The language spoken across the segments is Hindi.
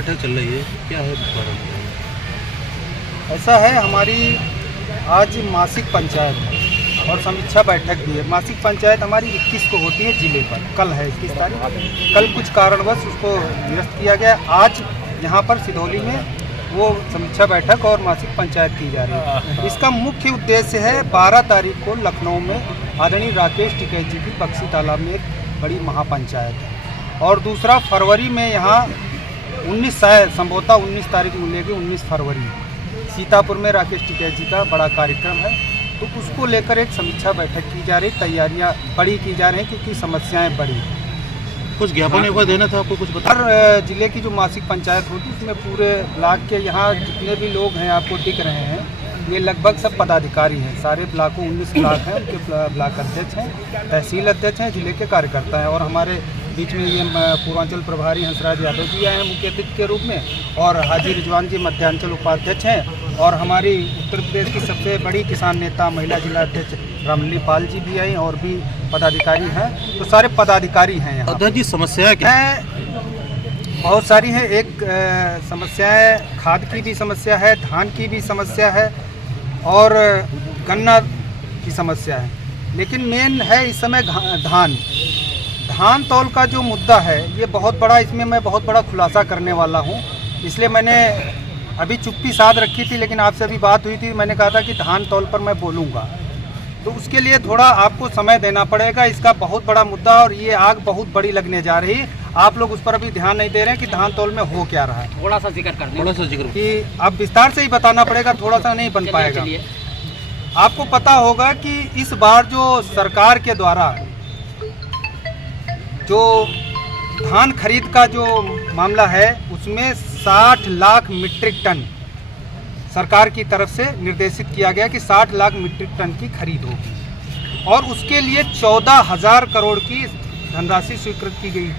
बैठक चल रही है, क्या है कारण? ऐसा है, हमारी आज मासिक पंचायत है और समीक्षा बैठक भी है। मासिक पंचायत हमारी 21 को होती है जिले पर, कल है 21 तारीख। कल कुछ कारणवश उसको निरस्त किया गया। आज यहाँ पर सिधौली में वो समीक्षा बैठक और मासिक पंचायत की जा रही है। इसका मुख्य उद्देश्य है 12 तारीख को लखनऊ में आदरणीय राकेश टिकैत जी की बक्सी तालाब में एक बड़ी महापंचायत है, और दूसरा फरवरी में यहाँ 19 संभवतः 19 तारीख मिलेगी, 19 फरवरी सीतापुर में राकेश टिकैत जी का बड़ा कार्यक्रम है। तो उसको लेकर एक समीक्षा बैठक की जा रही, तैयारियां बड़ी की जा रही हैं क्योंकि समस्याएं बड़ी। कुछ ज्ञापन एक बार देना था आपको, कुछ बता। हर जिले की जो मासिक पंचायत होती है उसमें पूरे ब्लॉक के यहाँ जितने भी लोग हैं आपको दिख रहे हैं, ये लगभग सब पदाधिकारी हैं। सारे ब्लॉकों 19 ब्लॉक हैं, उनके ब्लॉक अध्यक्ष हैं, तहसील अध्यक्ष हैं, जिले के कार्यकर्ता हैं, और हमारे बीच में ये पूर्वांचल प्रभारी हंसराज यादव जी आए हैं मुख्य अतिथि के रूप में, और हाजी रिजवान जी मध्यांचल उपाध्यक्ष हैं, और हमारी उत्तर प्रदेश की सबसे बड़ी किसान नेता महिला जिला अध्यक्ष रामली पाल जी भी आई, और भी पदाधिकारी हैं। तो सारे पदाधिकारी हैं यहाँ। अध्यक्ष जी, समस्या क्या है? बहुत सारी है। एक समस्या है, खाद की भी समस्या है, धान की भी समस्या है, और गन्ना की समस्या है। लेकिन मेन है इस समय धान तौल का जो मुद्दा है ये बहुत बड़ा, इसमें मैं बहुत बड़ा खुलासा करने वाला हूँ। इसलिए मैंने अभी चुप्पी साध रखी थी, लेकिन आपसे अभी बात हुई थी, मैंने कहा था कि धान तौल पर मैं बोलूँगा, तो उसके लिए थोड़ा आपको समय देना पड़ेगा। इसका बहुत बड़ा मुद्दा और ये आग बहुत बड़ी लगने जा रही है। आप लोग उस पर अभी ध्यान नहीं दे रहे हैं कि धान तौल में हो क्या रहा है। थोड़ा सा जिक्र कि अब विस्तार से ही बताना पड़ेगा, थोड़ा सा नहीं बन पाएगा। आपको पता होगा कि इस बार जो सरकार के द्वारा जो धान खरीद का जो मामला है उसमें 60 लाख मीट्रिक टन सरकार की तरफ से निर्देशित किया गया कि 60 लाख मीट्रिक टन की खरीद होगी, और उसके लिए 14,000 करोड़ की धनराशि स्वीकृत की गई,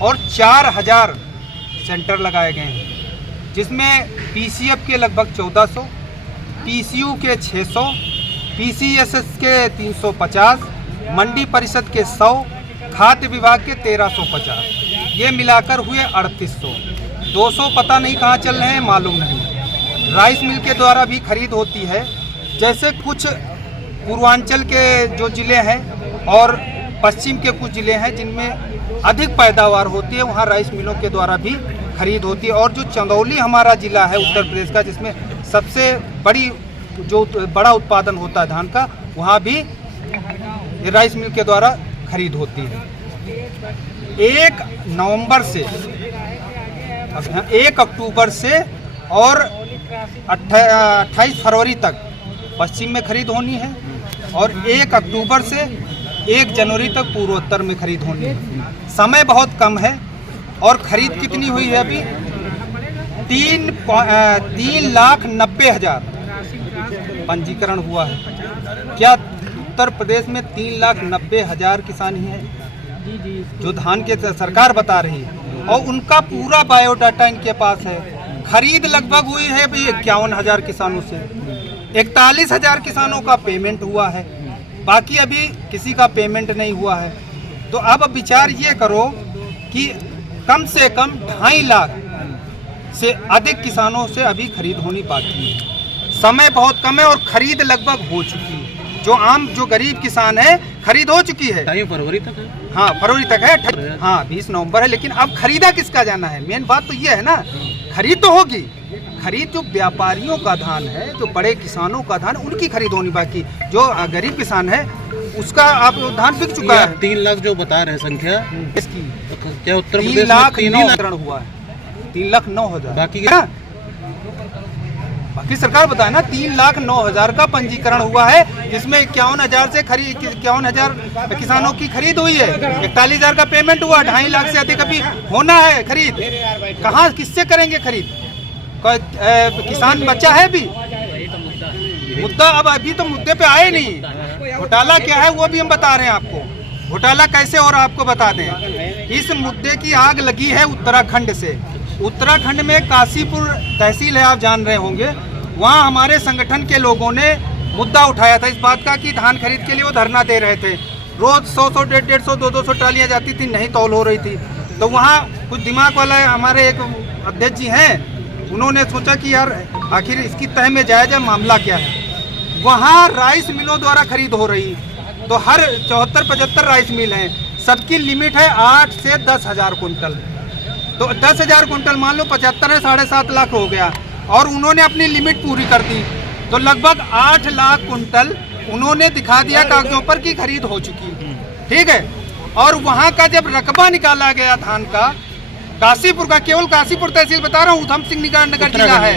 और 4,000 सेंटर लगाए गए हैं, जिसमें पीसीएफ के लगभग 1400, पीसीयू के 600, पीसीएसएस के 350, मंडी परिषद के 100, खाद्य विभाग के 1350, ये मिलाकर हुए 3800। 200 पता नहीं कहाँ चल रहे हैं, मालूम नहीं। राइस मिल के द्वारा भी खरीद होती है। जैसे कुछ पूर्वांचल के जो ज़िले हैं और पश्चिम के कुछ ज़िले हैं जिनमें अधिक पैदावार होती है, वहाँ राइस मिलों के द्वारा भी खरीद होती है। और जो चंदौली हमारा ज़िला है उत्तर प्रदेश का, जिसमें सबसे बड़ा उत्पादन होता है धान का, वहाँ भी राइस मिल के द्वारा खरीद होती है। 1 नवंबर से 1 अक्टूबर से और 28 फरवरी तक पश्चिम में खरीद होनी है, और 1 अक्टूबर से 1 जनवरी तक पूर्वोत्तर में खरीद होनी है। समय बहुत कम है, और खरीद कितनी हुई है अभी? 3,90,000 पंजीकरण हुआ है। क्या उत्तर प्रदेश में 3,90,000 किसान ही हैं जो धान के सरकार बता रही है, और उनका पूरा बायोडाटा इनके पास है। खरीद लगभग हुई है भाई 51,000 किसानों से, 41,000 किसानों का पेमेंट हुआ है, बाकी अभी किसी का पेमेंट नहीं हुआ है। तो अब विचार ये करो कि कम से कम 2.5 लाख से अधिक किसानों से अभी खरीद होनी बाकी है। समय बहुत कम है और खरीद लगभग हो चुकी है। जो गरीब किसान है खरीद हो चुकी है। फरवरी तक है। हाँ, फरवरी तक है। हाँ, 20 नवंबर है, लेकिन अब खरीदा किसका जाना है? मेन बात तो ये है ना, खरीद तो होगी। खरीद जो व्यापारियों का धान है, जो बड़े किसानों का धान, उनकी खरीद होनी बाकी। जो गरीब किसान है उसका आप धान बिक चुका है। 3 लाख जो बता रहे हैं संख्या इसकी, क्या उत्तर 3 प्रदेश लाख में 9 हुआ है, 3,09,000 बाकी क्या? बाकी सरकार बताए ना, 3,09,000 का पंजीकरण हुआ है, जिसमें 51,000 से 51,000 किसानों की खरीद हुई है। 41,000 का पेमेंट हुआ, 2.5 लाख से अधिक अभी होना है खरीद। कहाँ किससे करेंगे खरीद? किसान बचा है अभी मुद्दा। अब अभी तो मुद्दे पे आए नहीं। घोटाला क्या है वो भी हम बता रहे हैं आपको। घोटाला कैसे हो रहा है आपको बता दें। इस मुद्दे की आग लगी है उत्तराखंड से। उत्तराखंड में काशीपुर तहसील है, आप जान रहे होंगे। वहाँ हमारे संगठन के लोगों ने मुद्दा उठाया था इस बात का कि धान खरीद के लिए वो धरना दे रहे थे। रोज 100, 150, 200 ट्रालियाँ जाती थी, नहीं तौल हो रही थी। तो वहाँ कुछ दिमाग वाला हमारे एक अध्यक्ष जी हैं, उन्होंने सोचा कि यार आखिर इसकी तह में जाया जाए, मामला क्या है। वहाँ राइस मिलों द्वारा खरीद हो रही, तो हर 74-75 राइस मिल हैं, सबकी लिमिट है 8 से 10,000 कुंटल। तो 10,000 कुंटल मान लो 75 है, 7.5 लाख हो गया, और उन्होंने अपनी लिमिट पूरी कर दी, तो लगभग 8 लाख कुंटल उन्होंने दिखा दिया कागजों पर कि खरीद हो चुकी, ठीक है। और वहाँ का जब रकबा निकाला गया धान का, काशीपुर का, केवल काशीपुर तहसील बता रहा हूँ, उधम सिंह नगर जिला है,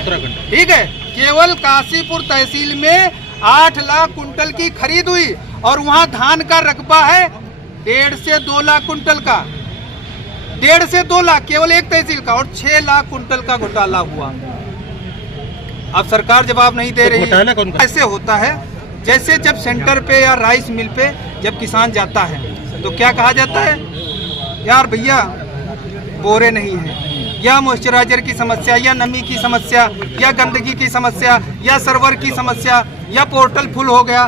ठीक है, केवल काशीपुर तहसील में 8 लाख कुंटल की खरीद हुई, और वहाँ धान का रकबा है 1.5 से 2 लाख कुंटल का, 1.5 से 2 लाख केवल एक तहसील का, और 6 लाख कुंटल का घोटाला हुआ। अब सरकार जवाब नहीं दे रही है। ऐसे होता है जैसे जब सेंटर पे या राइस मिल पे जब किसान जाता है तो क्या कहा जाता है, यार भैया बोरे नहीं है, या मॉइस्चराइजर की समस्या, या नमी की समस्या, या गंदगी की समस्या, या सर्वर की समस्या, या पोर्टल फुल हो गया,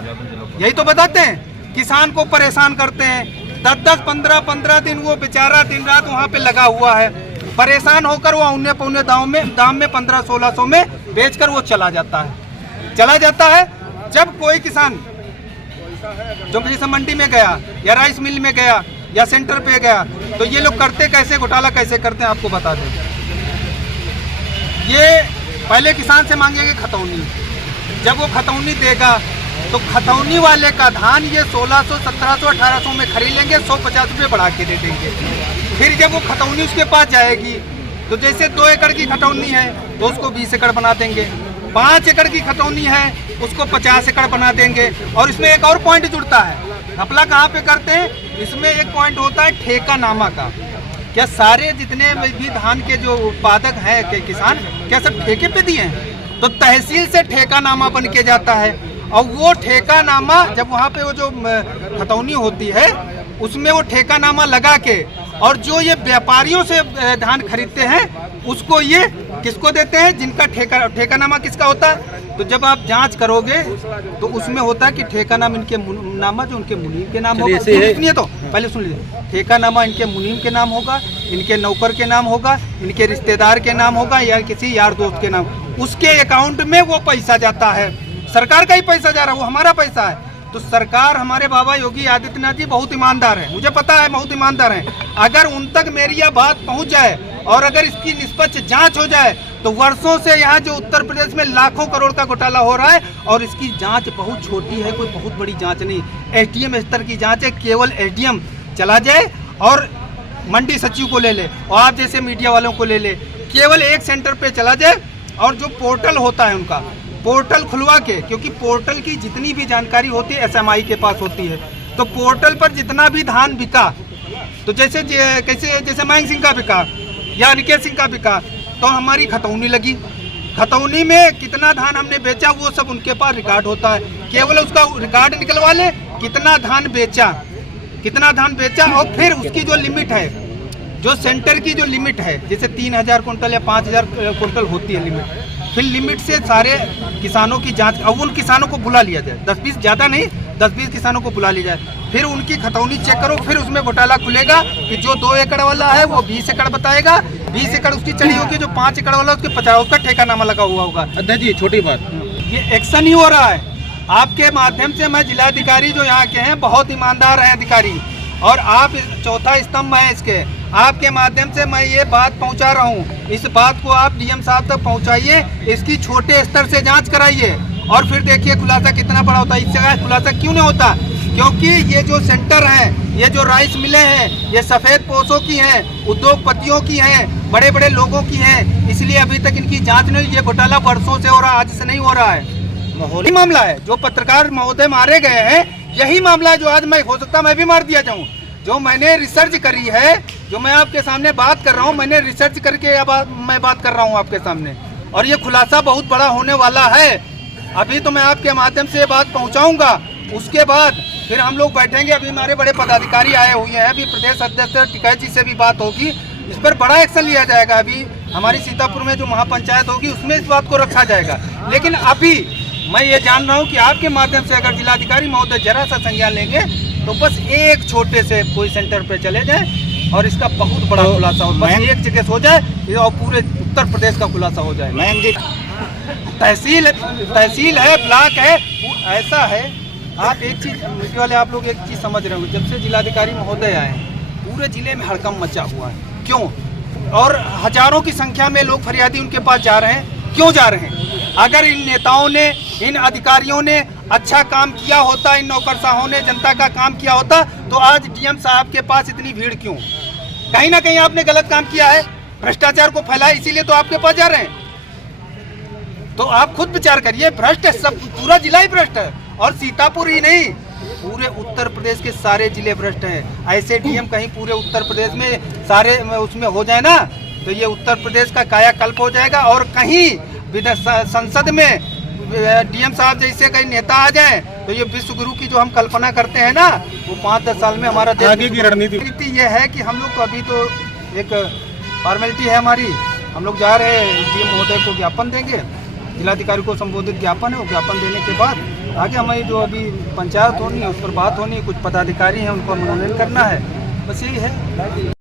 यही तो बताते हैं। किसान को परेशान करते हैं, 10-10, 15-15 दिन वो बेचारा दिन रात वहाँ पे लगा हुआ है, परेशान होकर वो औने पौने दाम में 1500-1600 में बेचकर वो चला जाता है। जब कोई किसान जो जैसे मंडी में गया या राइस मिल में गया या सेंटर पे गया, तो ये लोग करते कैसे, घोटाला कैसे करते हैं आपको बता दें। ये पहले किसान से मांगेंगे खतौनी, जब वो खतौनी देगा तो खतौनी वाले का धान ये 1600, 1700, 1800 में खरीद लेंगे, 150 रुपये बढ़ा के दे देंगे। फिर जब वो खतौनी उसके पास जाएगी तो जैसे 2 एकड़ की खतौनी है तो उसको 20 एकड़ बना देंगे, 5 एकड़ की खतौनी है उसको 50 एकड़ बना देंगे। और इसमें एक और पॉइंट जुड़ता है, घपला कहाँ पे करते हैं, इसमें एक पॉइंट होता है ठेका नामा का। क्या सारे जितने भी धान के जो उत्पादक हैं के किसान क्या सब ठेके पे दिए हैं? तो तहसील से ठेका नामा बन के जाता है, और वो ठेका नामा जब वहाँ पे वो जो खतौनी होती है उसमें वो ठेका नामा लगा के, और जो ये व्यापारियों से धान खरीदते हैं उसको ये किसको देते हैं, जिनका ठेका नामा किसका होता है। तो जब आप जांच करोगे तो उसमें होता है कि ठेका नाम इनके नामा जो उनके मुनीम के नाम होगा, सुनिए तो पहले सुन लीजिए, ठेका नामा इनके मुनीम के नाम होगा, इनके नौकर के नाम होगा, इनके रिश्तेदार के नाम होगा, या किसी यार दोस्त के नाम, उसके अकाउंट में वो पैसा जाता है, सरकार का ही पैसा जा रहा है, वो हमारा पैसा है। तो सरकार, हमारे बाबा योगी आदित्यनाथ जी बहुत ईमानदार है, मुझे पता है बहुत ईमानदार हैं। अगर उन तक मेरी यह बात पहुंच जाए और अगर इसकी निष्पक्ष जांच हो जाए तो वर्षों से यहाँ जो उत्तर प्रदेश में लाखों करोड़ का घोटाला हो रहा है, और इसकी जांच बहुत छोटी है, कोई बहुत बड़ी जांच नहीं, एसडीएम स्तर की जांच है। केवल एसडीएम चला जाए और मंडी सचिव को ले ले और आप जैसे मीडिया वालों को ले ले, केवल एक सेंटर पे चला जाए और जो पोर्टल होता है उनका पोर्टल खुलवा के, क्योंकि पोर्टल की जितनी भी जानकारी होती है एसएमआई के पास होती है, तो पोर्टल पर जितना भी धान बिका, तो जैसे मयंक सिंह का बिका या अनिकेत सिंह का बिका, तो हमारी खतौनी लगी, खतौनी में कितना धान हमने बेचा वो सब उनके पास रिकॉर्ड होता है, केवल उसका रिकॉर्ड निकलवा ले, कितना धान बेचा, और फिर उसकी जो लिमिट है, जो सेंटर की जो लिमिट है, जैसे 3000 कुंटल या 5000 कुंटल होती है लिमिट, फिर लिमिट से सारे किसानों की जांच, अब उन किसानों को बुला लिया जाए, 10-20 ज़्यादा नहीं, 10-20 किसानों को बुला लिया जाए, फिर उनकी खतौनी चेक करो, फिर उसमें घोटाला खुलेगा कि जो 2 एकड़ वाला है वो 20 एकड़ बताएगा, 20 एकड़ उसकी चढ़ी होगी, जो 5 एकड़ वाला उसके 50 उसका ठेकानामा लगा हुआ होगा। अध्यक्ष जी छोटी बात, ये एक्शन ही हो रहा है। आपके माध्यम से मैं जिलाधिकारी जो यहाँ के हैं बहुत ईमानदार हैं अधिकारी, और आप चौथा स्तंभ है इसके, आपके माध्यम से मैं ये बात पहुंचा रहा हूँ, इस बात को आप डीएम साहब तक पहुंचाइए, इसकी छोटे स्तर से जांच कराइए, और फिर देखिए खुलासा कितना बड़ा होता है। इस जगह खुलासा क्यों नहीं होता, क्योंकि ये जो सेंटर हैं, ये जो राइस मिलें हैं, ये सफ़ेद पोशों की हैं, उद्योगपतियों की हैं, बड़े बड़े लोगों की हैं, इसलिए अभी तक इनकी जाँच नहीं। ये घोटाला वर्षों से हो रहा है, आज से नहीं हो रहा है। यही मामला है, जो पत्रकार महोदय मारे गए हैं, यही मामला है जो आज मैं, हो सकता मैं भी मार दिया जाऊँ। जो मैंने रिसर्च करी है, जो मैं आपके सामने बात कर रहा हूँ, मैंने रिसर्च करके मैं बात कर रहा हूँ आपके सामने, और ये खुलासा बहुत बड़ा होने वाला है। अभी तो मैं आपके माध्यम से ये बात पहुँचाऊँगा, उसके बाद फिर हम लोग बैठेंगे। अभी हमारे बड़े पदाधिकारी आए हुए हैं, अभी प्रदेश अध्यक्ष टिकैत जी से भी बात होगी, इस पर बड़ा एक्शन लिया जाएगा। अभी हमारी सीतापुर में जो महापंचायत होगी उसमें इस बात को रखा जाएगा। लेकिन अभी मैं ये जान रहा हूँ कि आपके माध्यम से अगर जिलाधिकारी महोदय जरा सा संज्ञान लेंगे तो बस एक छोटे से कोई सेंटर पे चले जाए और इसका बहुत बड़ा तो खुलासा हो, बस एक जगह से हो जाए ये और पूरे उत्तर प्रदेश का खुलासा हो जाए। तहसील है, ब्लॉक है, ऐसा है। आप एक चीज मीडिया वाले आप लोग एक चीज समझ रहे हो, जब से जिलाधिकारी महोदय आए पूरे जिले में हड़कंप मचा हुआ है। क्यों? और हजारों की संख्या में लोग फरियादी उनके पास जा रहे हैं। क्यों जा रहे हैं? अगर इन नेताओं ने, इन अधिकारियों ने अच्छा काम किया होता, इन नौकरशाहों ने जनता का काम किया होता, तो आज डीएम साहब के पास इतनी भीड़ क्यों? कहीं ना कहीं आपने गलत काम किया है, भ्रष्टाचार को फैलाया, इसीलिए तो आपके पास जा रहे हैं। तो आप खुद विचार करिए, भ्रष्ट है, सब पूरा जिला ही भ्रष्ट है। और सीतापुर ही नहीं, पूरे उत्तर प्रदेश के सारे जिले भ्रष्ट हैं। ऐसे डीएम कहीं पूरे उत्तर प्रदेश में सारे उसमें हो जाए ना, तो ये उत्तर प्रदेश का कायाकल्प हो जाएगा। और कहीं संसद में डीएम साहब जैसे कहीं नेता आ जाए, तो ये विश्व गुरु की जो हम कल्पना करते हैं ना, वो 5-10 साल में हमारा देश आगे की रणनीति ये है कि हम लोग को अभी तो एक फॉर्मेलिटी है हमारी, हम लोग जा रहे हैं डीएम महोदय को ज्ञापन देंगे, जिलाधिकारी को संबोधित ज्ञापन है, वो ज्ञापन देने के बाद आगे हमारी जो अभी पंचायत होनी है उस पर बात होनी है, कुछ पदाधिकारी हैं उनको मनोनयन करना है, बस यही है।